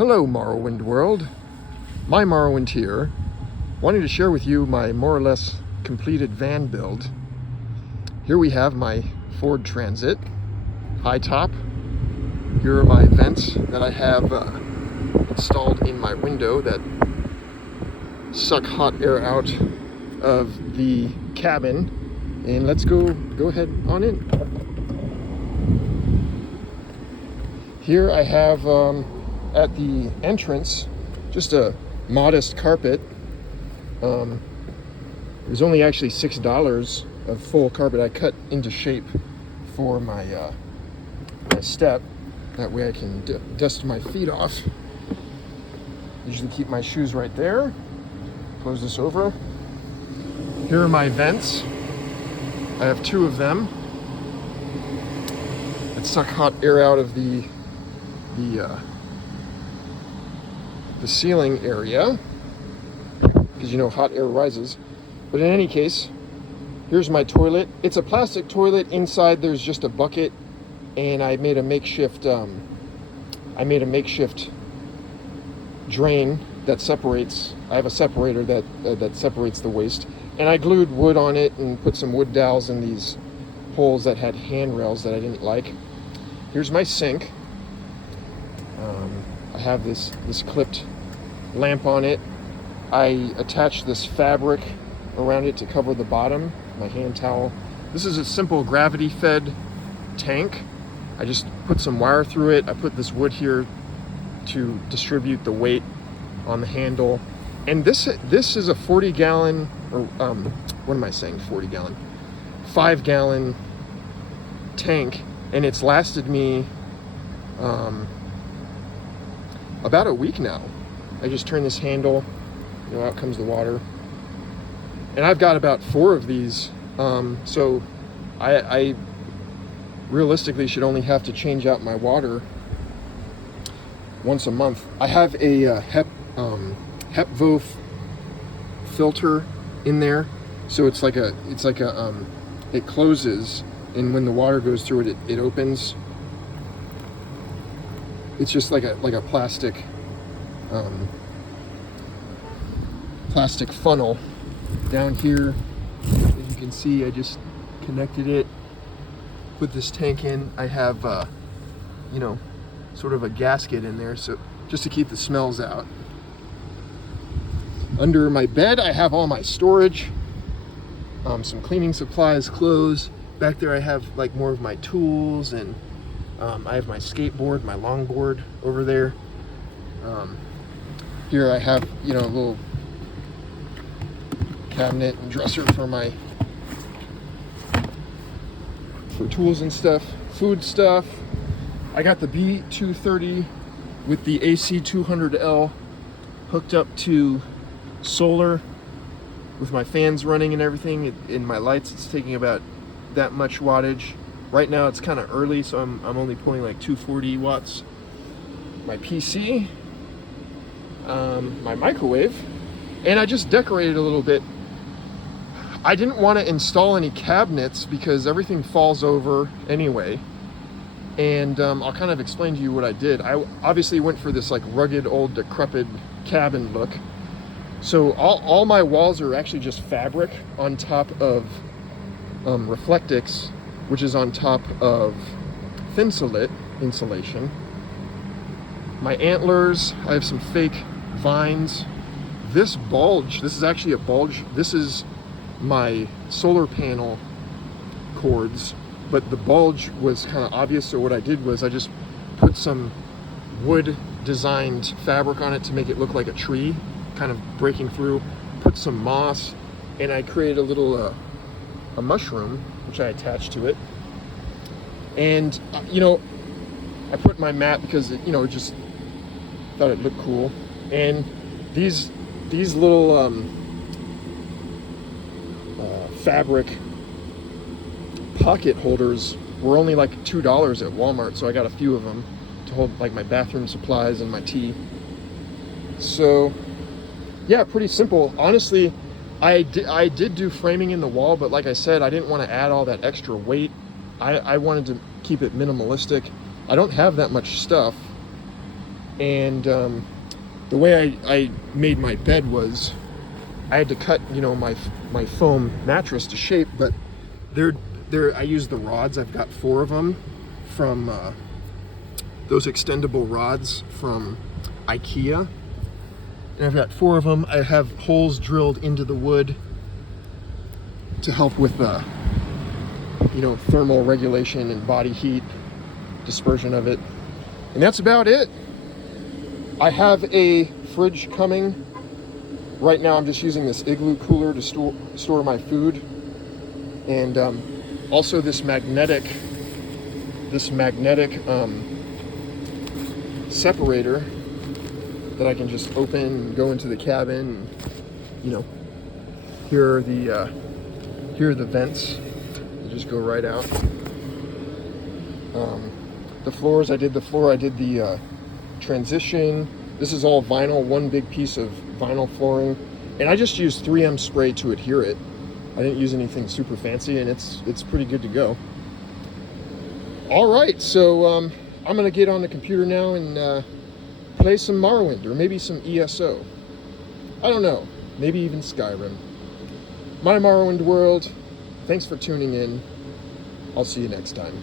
Hello Morrowind world, MyMorrowind here, wanting to share with you my more or less completed van build. Here we have my Ford Transit, high top. Here are my vents that I have installed in my window that suck hot air out of the cabin. And let's go ahead on in. Here I have at the entrance just a modest carpet. It was only actually $6 of full carpet I cut into shape for my my step. That way I can dust my feet off. Usually keep my shoes right there. Close this over. Here are my vents. I have two of them that suck hot air out of the ceiling area, because you know hot air rises. But in any case, here's my toilet. It's a plastic toilet. Inside there's just a bucket, and I made a makeshift drain that separates. I have a separator that separates the waste, and I glued wood on it and put some wood dowels in these holes that had handrails that I didn't like. Here's my sink. I have this clipped lamp on it. I attached this fabric around it to cover the bottom, my hand towel. This is a simple gravity-fed tank. I just put some wire through it. I put this wood here to distribute the weight on the handle. And this is a 40-gallon, or what am I saying, 40-gallon? 5-gallon tank, and it's lasted me about a week now. I just turn this handle, out comes the water. And I've got about 4 of these, so I realistically should only have to change out my water once a month. I have a HEPVO filter in there, so it closes, and when the water goes through it, it opens. It's just like a plastic funnel down here. As you can see, I just connected it, put this tank in. I have sort of a gasket in there, so just to keep the smells out. Under my bed I have all my storage, some cleaning supplies, clothes. Back there I have like more of my tools, and I have my skateboard, my longboard over there. Here I have a little cabinet and dresser for tools and stuff, food stuff. I got the B230 with the AC200L hooked up to solar with my fans running and everything. In my lights, it's taking about that much wattage. Right now it's kind of early, so I'm only pulling like 240 watts. My PC, my microwave, and I just decorated a little bit. I didn't want to install any cabinets because everything falls over anyway. And I'll kind of explain to you what I did. I obviously went for this like rugged, old, decrepit cabin look. So all my walls are actually just fabric on top of Reflectix, which is on top of Thinsulate insulation. My antlers, I have some fake vines. This bulge, this is actually a bulge. This is my solar panel cords, but the bulge was kind of obvious, so what I did was I just put some wood designed fabric on it to make it look like a tree kind of breaking through, put some moss, and I created a little a mushroom which I attached to it. And I put my mat because it just thought it looked cool. And these little fabric pocket holders were only like $2 at Walmart, so I got a few of them to hold like my bathroom supplies and my tea. So yeah, pretty simple. Honestly, I did do framing in the wall, but like I said, I didn't want to add all that extra weight. I wanted to keep it minimalistic. I don't have that much stuff. And the way I made my bed was I had to cut, you know, my foam mattress to shape, but I used the rods. I've got 4 of them from those extendable rods from IKEA. And I've got 4 of them. I have holes drilled into the wood to help with the, you know, thermal regulation and body heat, dispersion of it. And that's about it. I have a fridge coming. Right now I'm just using this igloo cooler to store my food. And also this magnetic separator that I can just open and go into the cabin. And, you know, here are the vents. They just go right out. The floors, I did the transition. This is all vinyl, one big piece of vinyl flooring, and I just used 3M spray to adhere it. I didn't use anything super fancy, and it's pretty good to go. All right, so I'm gonna get on the computer now and play some Morrowind, or maybe some ESO. I don't know, maybe even Skyrim. My Morrowind world. Thanks for tuning in. I'll see you next time.